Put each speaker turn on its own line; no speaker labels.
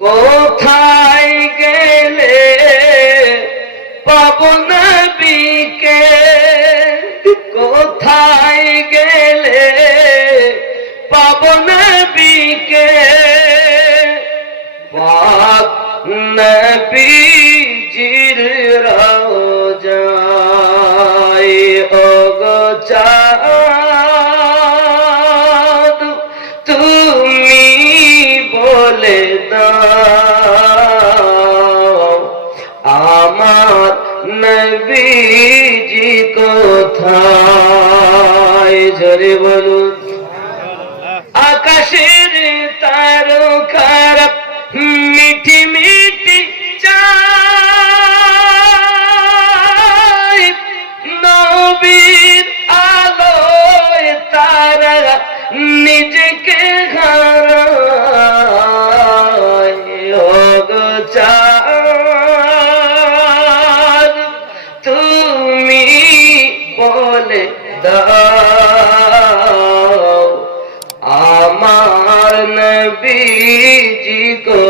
কোথায় গেলে পাবো নবীকে? কোথায় গেলে পাবো নবীকে? পাক নবীজির রোজায় ও অগচাঁদ আমার নবীজি কোথায়? জোরে বলুন। আকাশের তারকার মিঠি মিঠি চাই নবীর আলোয় তারা নিজেকে হারায়। চাঁদ তুমি বলে দাও। আমার নবীজি গো